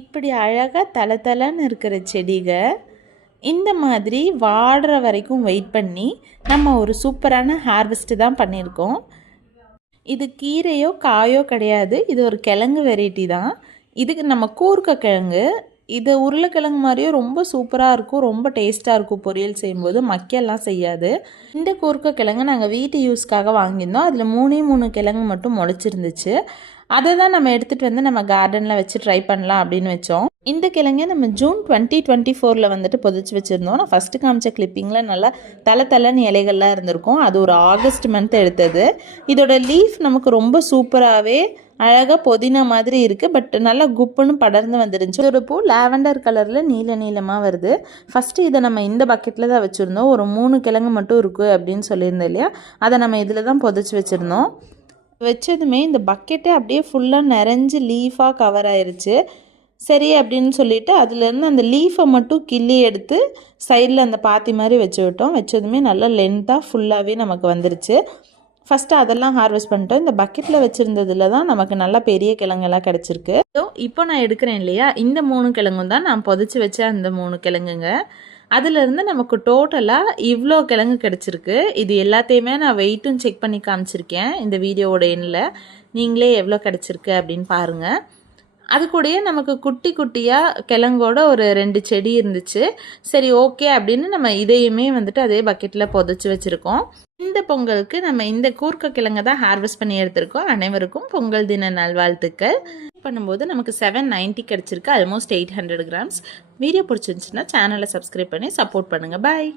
இப்படி அழகாக தலை தலைன்னு இருக்கிற செடிக இந்த மாதிரி வாடுற வரைக்கும் வெயிட் பண்ணி நம்ம ஒரு சூப்பரான ஹார்வெஸ்ட்டு தான் பண்ணியிருக்கோம். இது கீரையோ காயோ கிடையாது, இது ஒரு கிழங்கு வெரைட்டி தான். இதுக்கு நம்ம கூர்க்க கிழங்கு, இது உருளைக்கிழங்கு மாதிரியே ரொம்ப சூப்பராக இருக்கும், ரொம்ப டேஸ்ட்டாக இருக்கும். பொரியல் செய்யும்போது மக்கெல்லாம் செய்யாது. இந்த கூர்க்க கிழங்கு நாங்கள் வீட்டு யூஸ்க்காக வாங்கியிருந்தோம். அதில் 3 கிழங்கு மட்டும் முளைச்சிருந்துச்சு. அதை தான் நம்ம எடுத்துகிட்டு வந்து நம்ம கார்டனில் வச்சு ட்ரை பண்ணலாம் அப்படின்னு வச்சோம். இந்த கிழங்கு நம்ம ஜூன் 2024 வந்துட்டு பொதிச்சு வச்சுருந்தோம். நான் ஃபஸ்ட்டு காமிச்ச கிளிப்பிங்கில் நல்லா தலைன்னு இலைகள்லாம் இருந்திருக்கும். அது ஒரு ஆகஸ்ட் மந்த் எடுத்தது. இதோட லீஃப் நமக்கு ரொம்ப சூப்பராகவே அழகாக புதினா மாதிரி இருக்குது. பட் நல்லா குப்புன்னு படர்ந்து வந்துருந்துச்சு. இதோட பூ லாவெண்டர் கலரில் நீளமாக வருது. ஃபஸ்ட்டு இதை நம்ம இந்த பக்கெட்டில் தான் வச்சுருந்தோம். ஒரு 3 கிழங்கு மட்டும் இருக்குது அப்படின்னு சொல்லியிருந்தோம் இல்லையா, அதை நம்ம இதில் தான் பொதிச்சு வச்சுருந்தோம். வச்சதுமே இந்த பக்கெட்டே அப்படியே ஃபுல்லாக நிறைஞ்சு லீஃபாக கவர் ஆயிடுச்சு. சரி அப்படின்னு சொல்லிவிட்டு அதுலேருந்து அந்த லீஃபை மட்டும் கிள்ளி எடுத்து சைடில் அந்த பாத்தி மாதிரி வச்சு விட்டோம். வச்சதுமே நல்லா லென்த்தாக ஃபுல்லாகவே நமக்கு வந்துருச்சு. ஃபஸ்ட்டு அதெல்லாம் ஹார்வெஸ்ட் பண்ணிட்டோம். இந்த பக்கெட்டில் வச்சுருந்ததில் தான் நமக்கு நல்லா பெரிய கிழங்கெல்லாம் கிடச்சிருக்கு. ஸோ இப்போ நான் எடுக்கிறேன் இல்லையா, இந்த 3 கிழங்கும் தான் நான் பொதிச்சு வச்ச அந்த 3 கிழங்குங்க. அதிலிருந்து நமக்கு டோட்டலாக இவ்வளோ கிழங்கு கிடச்சிருக்கு. இது எல்லாத்தையுமே நான் வெயிட்டும் செக் பண்ணி காமிச்சிருக்கேன் இந்த வீடியோவோட எண்ணில். நீங்களே எவ்வளோ கிடச்சிருக்கு அப்படின்னு பாருங்கள். அது கூடயே நமக்கு குட்டி குட்டியாக கிழங்கோட ஒரு 2 செடி இருந்துச்சு. சரி ஓகே அப்படின்னு நம்ம இதையுமே வந்துட்டு அதே பக்கெட்டில் பொதிச்சு வச்சுருக்கோம். இந்த பொங்கலுக்கு நம்ம இந்த கூர்க்க கிழங்கை தான் ஹார்வெஸ்ட் பண்ணி எடுத்திருக்கோம். அனைவருக்கும் பொங்கல் தின நல்வாழ்த்துக்கள். பண்ணும்போது நமக்கு 790 கிடச்சிருக்கு, ஆல்மோஸ்ட் 800 கிராம்ஸ். வீடியோ பிடிச்சிருந்துச்சுன்னா சேனலை சப்ஸ்கிரைப் பண்ணி சப்போர்ட் பண்ணுங்கள். பாய்.